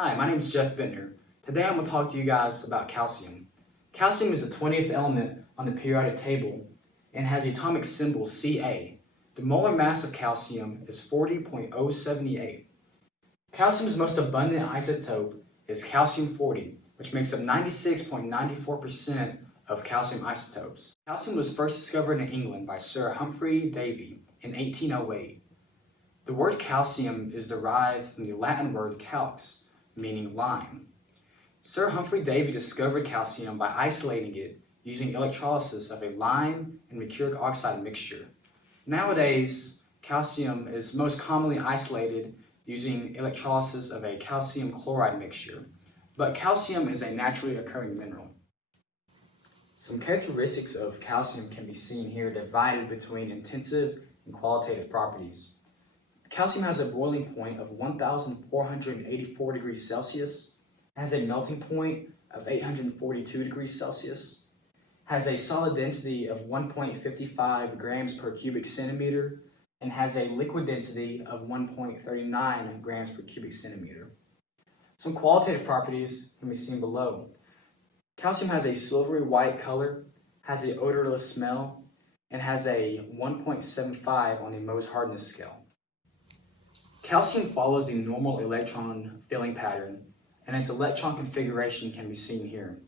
Hi, my name is Jeff Bittner. Today I'm going to talk to you guys about calcium. Calcium is the 20th element on the periodic table and has the atomic symbol Ca. The molar mass of calcium is 40.078. Calcium's most abundant isotope is calcium-40, which makes up 96.94% of calcium isotopes. Calcium was first discovered in England by Sir Humphrey Davy in 1808. The word calcium is derived from the Latin word calx, meaning lime. Sir Humphrey Davy discovered calcium by isolating it using electrolysis of a lime and mercuric oxide mixture. Nowadays, calcium is most commonly isolated using electrolysis of a calcium chloride mixture, but calcium is a naturally occurring mineral. Some characteristics of calcium can be seen here divided between intensive and qualitative properties. Calcium has a boiling point of 1,484 degrees Celsius, has a melting point of 842 degrees Celsius, has a solid density of 1.55 grams per cubic centimeter, and has a liquid density of 1.39 grams per cubic centimeter. Some qualitative properties can be seen below. Calcium has a silvery white color, has an odorless smell, and has a 1.75 on the Mohs hardness scale. Calcium follows the normal electron filling pattern, and its electron configuration can be seen here.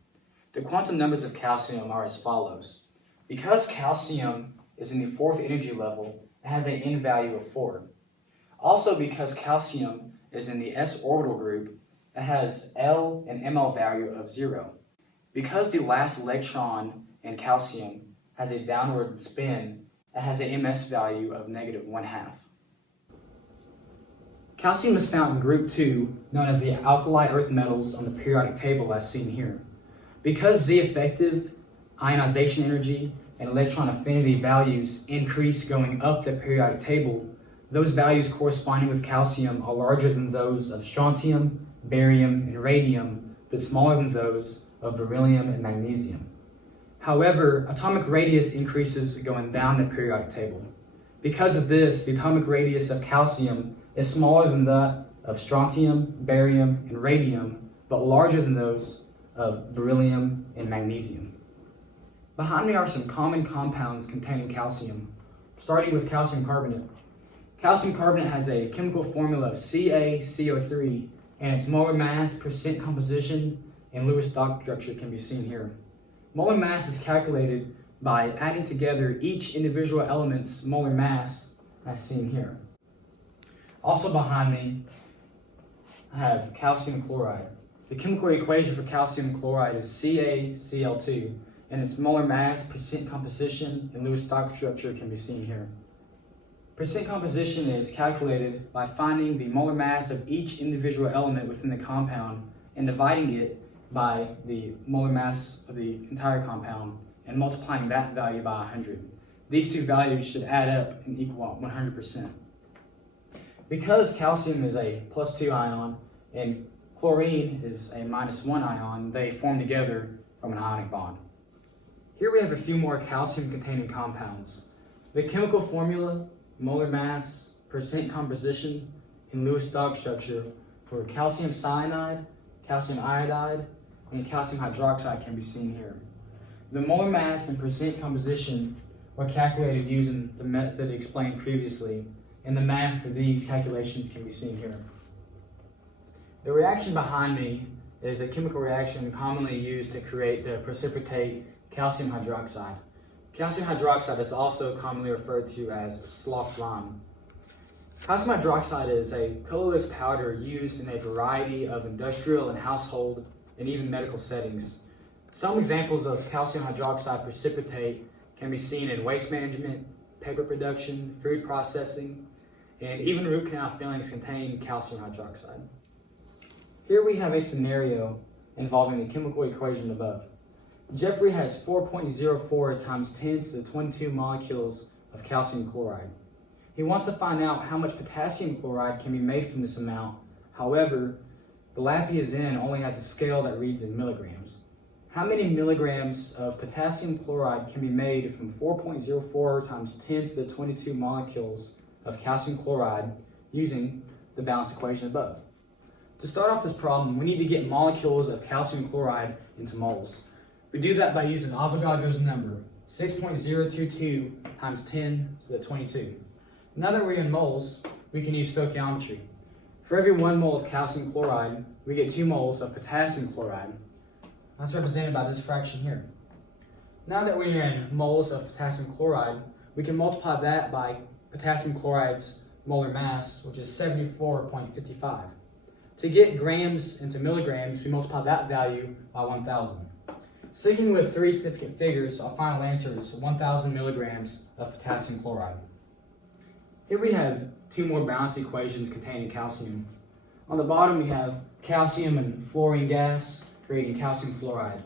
The quantum numbers of calcium are as follows. Because calcium is in the fourth energy level, it has an N value of 4. Also, because calcium is in the s orbital group, it has L and Ml value of 0. Because the last electron in calcium has a downward spin, it has a ms value of -1/2. Calcium is found in group 2, known as the alkali earth metals on the periodic table as seen here. Because Z effective, ionization energy, and electron affinity values increase going up the periodic table, those values corresponding with calcium are larger than those of strontium, barium, and radium, but smaller than those of beryllium and magnesium. However, atomic radius increases going down the periodic table. Because of this, the atomic radius of calcium is smaller than that of strontium, barium, and radium, but larger than those of beryllium and magnesium. Behind me are some common compounds containing calcium, starting with calcium carbonate. Calcium carbonate has a chemical formula of CaCO3, and its molar mass, percent composition, and Lewis dot structure can be seen here. Molar mass is calculated by adding together each individual element's molar mass, as seen here. Also behind me, I have calcium chloride. The chemical equation for calcium chloride is CaCl2, and its molar mass, percent composition, and Lewis dot structure can be seen here. Percent composition is calculated by finding the molar mass of each individual element within the compound and dividing it by the molar mass of the entire compound and multiplying that value by 100. These two values should add up and equal 100%. Because calcium is a +2 ion and chlorine is a -1 ion, they form together from an ionic bond. Here we have a few more calcium-containing compounds. The chemical formula, molar mass, percent composition, and Lewis dot structure for calcium cyanide, calcium iodide, and calcium hydroxide can be seen here. The molar mass and percent composition were calculated using the method explained previously, and the math for these calculations can be seen here. The reaction behind me is a chemical reaction commonly used to create the precipitate calcium hydroxide. Calcium hydroxide is also commonly referred to as slock lime. Calcium hydroxide is a colorless powder used in a variety of industrial and household and even medical settings. Some examples of calcium hydroxide precipitate can be seen in waste management, paper production, food processing, and even root canal fillings contain calcium hydroxide. Here we have a scenario involving the chemical equation above. Jeffrey has 4.04 times 10 to the 22 molecules of calcium chloride. He wants to find out how much potassium chloride can be made from this amount. However, the lab he is in only has a scale that reads in milligrams. How many milligrams of potassium chloride can be made from 4.04 times 10 to the 22 molecules of calcium chloride using the balanced equation above? To start off this problem, we need to get molecules of calcium chloride into moles. We do that by using Avogadro's number, 6.022 times 10 to the 22. Now that we're in moles, we can use stoichiometry. For every 1 mole of calcium chloride, we get 2 moles of potassium chloride. That's represented by this fraction here. Now that we're in moles of potassium chloride, we can multiply that by potassium chloride's molar mass, which is 74.55. To get grams into milligrams, we multiply that value by 1,000. Sticking with 3 significant figures, our final answer is 1,000 milligrams of potassium chloride. Here we have 2 more balance equations containing calcium. On the bottom we have calcium and fluorine gas creating calcium fluoride.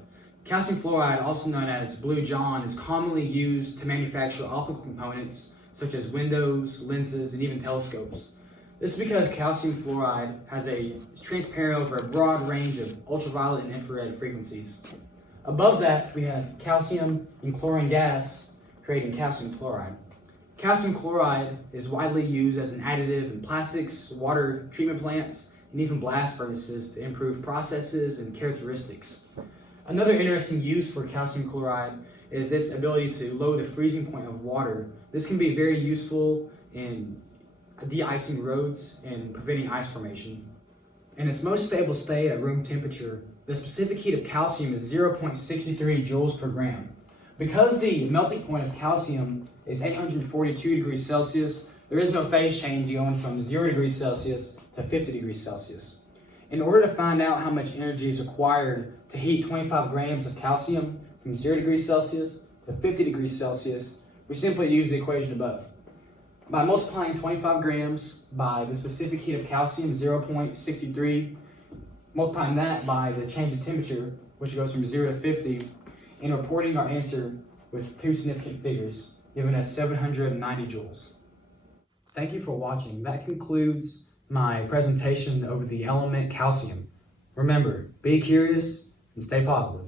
Calcium fluoride, also known as Blue John, is commonly used to manufacture optical components such as windows, lenses, and even telescopes. This is because calcium fluoride is transparent over a broad range of ultraviolet and infrared frequencies. Above that, we have calcium and chlorine gas creating calcium chloride. Calcium chloride is widely used as an additive in plastics, water treatment plants, and even blast furnaces to improve processes and characteristics. Another interesting use for calcium chloride is its ability to lower the freezing point of water. This can be very useful in de-icing roads and preventing ice formation. In its most stable state at room temperature, the specific heat of calcium is 0.63 joules per gram. Because the melting point of calcium is 842 degrees Celsius, there is no phase change going from 0 degrees Celsius to 50 degrees Celsius. In order to find out how much energy is required to heat 25 grams of calcium from 0 degrees Celsius to 50 degrees Celsius, we simply use the equation above. By multiplying 25 grams by the specific heat of calcium, 0.63, multiplying that by the change of temperature, which goes from 0 to 50, and reporting our answer with 2 significant figures, giving us 790 joules. Thank you for watching. That concludes my presentation over the element calcium. Remember, be curious and stay positive.